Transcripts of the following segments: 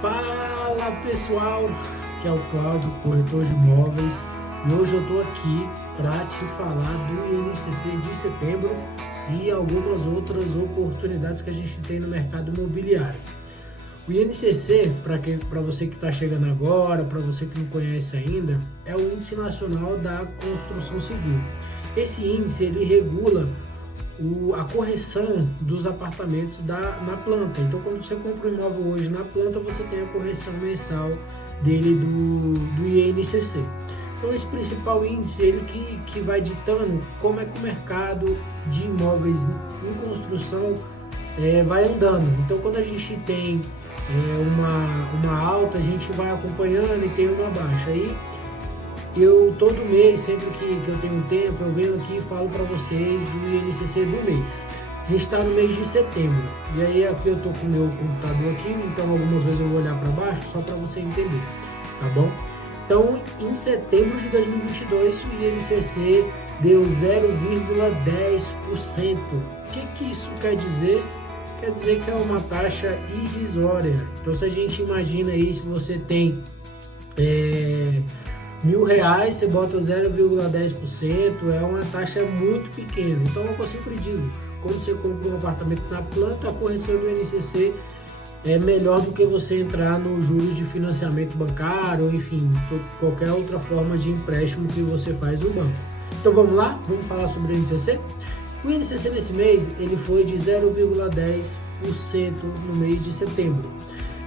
Fala pessoal, que é o Cláudio, corretor de imóveis, e hoje eu estou aqui para te falar do INCC de setembro e algumas outras oportunidades que a gente tem no mercado imobiliário. O INCC, para você que está chegando agora, para você que não conhece ainda, é o Índice Nacional da Construção Civil. Esse índice ele regula a correção dos apartamentos na planta. Então, quando você compra um imóvel hoje na planta, você tem a correção mensal dele do INCC. Então, esse principal índice, ele que vai ditando como é que o mercado de imóveis em construção vai andando. Então, quando a gente tem uma alta, a gente vai acompanhando e tem uma baixa. Aí, eu todo mês, sempre que eu tenho tempo, eu venho aqui e falo para vocês do INCC do mês. A gente está no mês de setembro. E aí aqui eu estou com o meu computador aqui, então algumas vezes eu vou olhar para baixo só para você entender, tá bom? Então, em setembro de 2022, o INCC deu 0,10%. O que isso quer dizer? Quer dizer que é uma taxa irrisória. Então, se a gente imagina aí, se você tem R$1.000, você bota 0,10%, é uma taxa muito pequena. Então, é o que eu sempre digo, quando você compra um apartamento na planta, a correção do INCC é melhor do que você entrar nos juros de financiamento bancário, ou enfim, qualquer outra forma de empréstimo que você faz no banco. Então, vamos lá? Vamos falar sobre o INCC? O INCC nesse mês, ele foi de 0,10% no mês de setembro.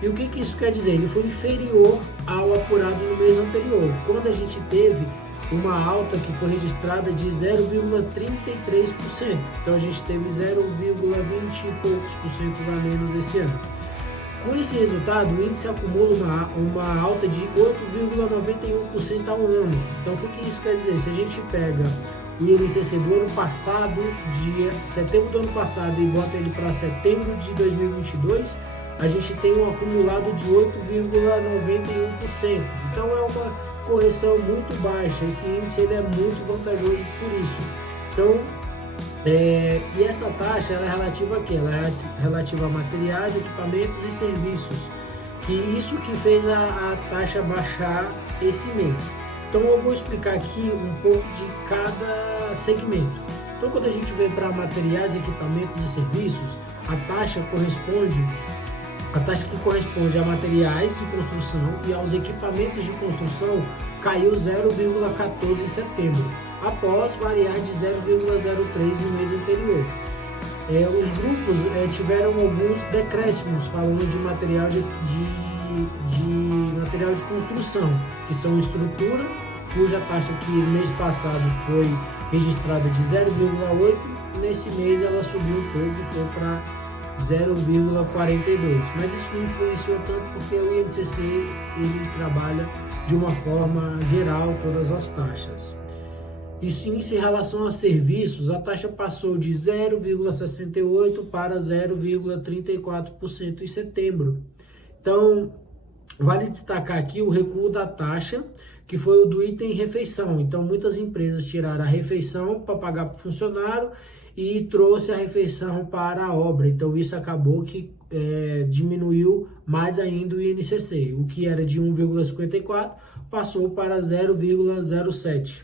E o que isso quer dizer? Ele foi inferior ao apurado no mês anterior, quando a gente teve uma alta que foi registrada de 0,33%. Então a gente teve 0,20 e poucos por cento a menos esse ano. Com esse resultado, o índice acumula uma alta de 8,91% ao ano. Então o que isso quer dizer? Se a gente pega o INCC do ano passado, de setembro do ano passado, e bota ele para setembro de 2022, a gente tem um acumulado de 8,91%. Então é uma correção muito baixa. Esse índice ele é muito vantajoso por isso. Então, e essa taxa ela é relativa a quê? Ela é relativa a materiais, equipamentos e serviços. Que isso que fez a taxa baixar esse mês. Então eu vou explicar aqui um pouco de cada segmento. Então quando a gente vem para materiais, equipamentos e serviços, a taxa que corresponde a materiais de construção e aos equipamentos de construção caiu 0,14 em setembro, após variar de 0,03 no mês anterior. Os grupos tiveram alguns decréscimos, falando de material de material de construção, que são estrutura, cuja taxa que no mês passado foi registrada de 0,8, nesse mês ela subiu um pouco e foi para 0,42, mas isso não influenciou tanto porque o INCC ele trabalha de uma forma geral todas as taxas. Isso em relação a serviços, a taxa passou de 0,68 para 0,34% em setembro. Então, vale destacar aqui o recuo da taxa, que foi o do item refeição. Então, muitas empresas tiraram a refeição para pagar para o funcionário e trouxe a refeição para a obra. Então, isso acabou que diminuiu mais ainda o INCC. O que era de 1,54 passou para 0,07.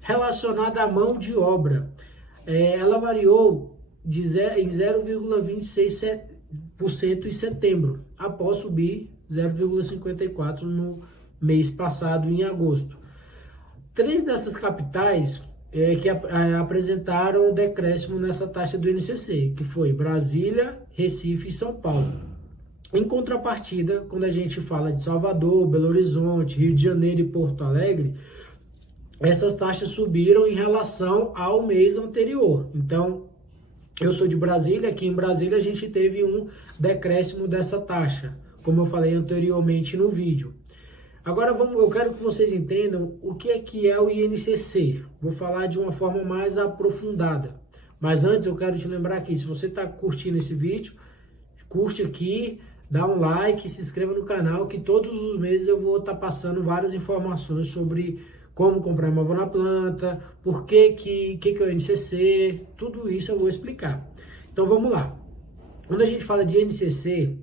Relacionada à mão de obra, ela variou em 0,26% em setembro, após subir 0,54% no mês passado, em agosto. 3 dessas capitais que apresentaram decréscimo nessa taxa do INCC, que foi Brasília, Recife e São Paulo. Em contrapartida, quando a gente fala de Salvador, Belo Horizonte, Rio de Janeiro e Porto Alegre, essas taxas subiram em relação ao mês anterior. Então, eu sou de Brasília, aqui em Brasília a gente teve um decréscimo dessa taxa, como eu falei anteriormente no vídeo. Agora eu quero que vocês entendam o que é o INCC. Vou falar de uma forma mais aprofundada. Mas antes eu quero te lembrar aqui, se você está curtindo esse vídeo, curte aqui, dá um like, se inscreva no canal, que todos os meses eu vou estar passando várias informações sobre como comprar imóvel na planta, por que é o INCC, tudo isso eu vou explicar. Então vamos lá. Quando a gente fala de INCC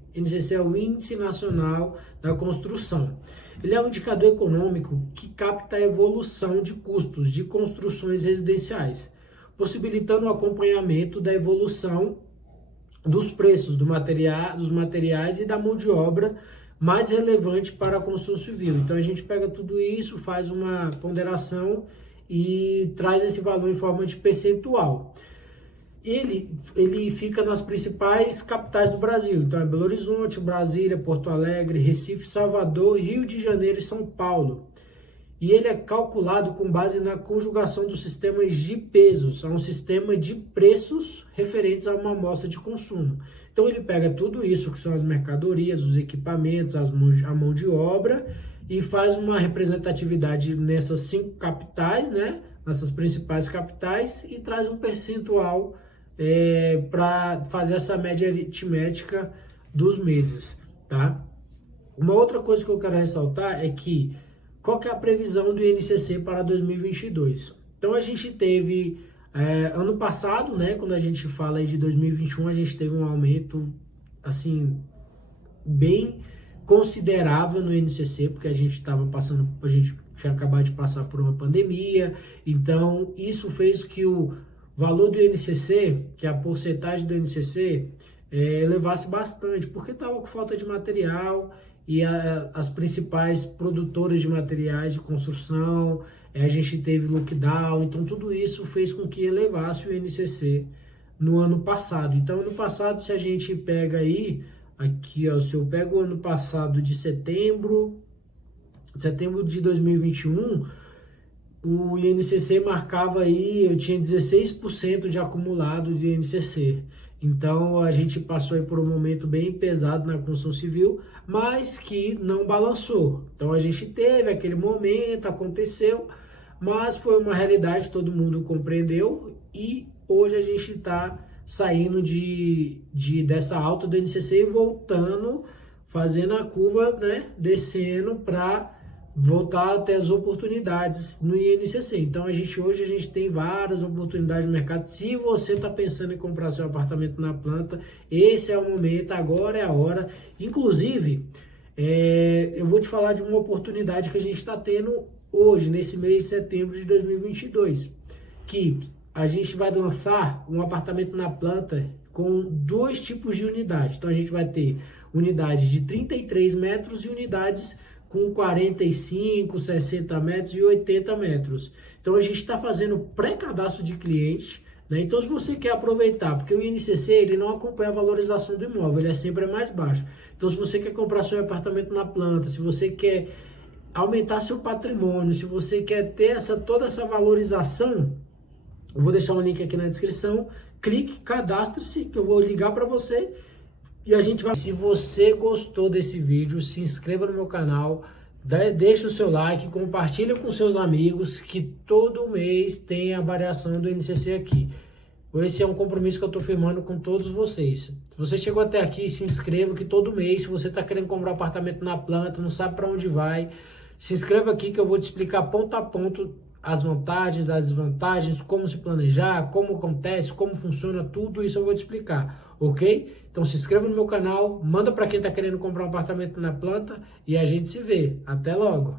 é o Índice Nacional da Construção. Ele é um indicador econômico que capta a evolução de custos de construções residenciais, possibilitando o acompanhamento da evolução dos preços dos materiais e da mão de obra mais relevante para a construção civil. Então a gente pega tudo isso, faz uma ponderação e traz esse valor em forma de percentual. Ele fica nas principais capitais do Brasil, então é Belo Horizonte, Brasília, Porto Alegre, Recife, Salvador, Rio de Janeiro e São Paulo. E ele é calculado com base na conjugação dos sistemas de pesos, é um sistema de preços referentes a uma amostra de consumo. Então ele pega tudo isso, que são as mercadorias, os equipamentos, a mão de obra, e faz uma representatividade nessas 5 capitais, né? Nessas principais capitais, e traz um percentual para fazer essa média aritmética dos meses, tá? Uma outra coisa que eu quero ressaltar é que qual que é a previsão do INCC para 2022? Então a gente teve ano passado, né, quando a gente fala aí de 2021, a gente teve um aumento assim bem considerável no INCC, porque a gente tinha acabado de passar por uma pandemia, então isso fez que o valor do INCC, que é a porcentagem do INCC, elevasse bastante, porque estava com falta de material e as principais produtoras de materiais de construção, a gente teve lockdown, então tudo isso fez com que elevasse o INCC no ano passado. Então, ano passado, se a gente pega aí, aqui ó, se eu pego o ano passado de setembro de 2021, o INCC marcava aí, eu tinha 16% de acumulado de INCC. Então a gente passou aí por um momento bem pesado na construção civil, mas que não balançou. Então a gente teve aquele momento, aconteceu, mas foi uma realidade, todo mundo compreendeu, e hoje a gente está saindo dessa alta do INCC e voltando, fazendo a curva, né, descendo para voltar até as oportunidades no INCC. Então hoje a gente tem várias oportunidades no mercado. Se você está pensando em comprar seu apartamento na planta, esse é o momento, agora é a hora. Inclusive, eu vou te falar de uma oportunidade que a gente está tendo hoje, nesse mês de setembro de 2022, que a gente vai lançar um apartamento na planta com 2 tipos de unidades. Então a gente vai ter unidades de 33 metros e unidades com 45, 60 metros e 80 metros. Então a gente está fazendo pré-cadastro de cliente, né? Então se você quer aproveitar, porque o INCC ele não acompanha a valorização do imóvel, ele é sempre mais baixo. Então se você quer comprar seu apartamento na planta, se você quer aumentar seu patrimônio, se você quer ter toda essa valorização, eu vou deixar um link aqui na descrição, clique, cadastre-se, que eu vou ligar para você. E a gente vai... Se você gostou desse vídeo, se inscreva no meu canal, deixa o seu like, compartilha com seus amigos, que todo mês tem a variação do INCC aqui. Esse é um compromisso que eu estou firmando com todos vocês. Se você chegou até aqui, se inscreva, que todo mês, se você está querendo comprar um apartamento na planta, não sabe para onde vai, se inscreva aqui que eu vou te explicar ponto a ponto as vantagens, as desvantagens, como se planejar, como acontece, como funciona, tudo isso eu vou te explicar, ok? Então se inscreva no meu canal, manda para quem está querendo comprar um apartamento na planta e a gente se vê. Até logo!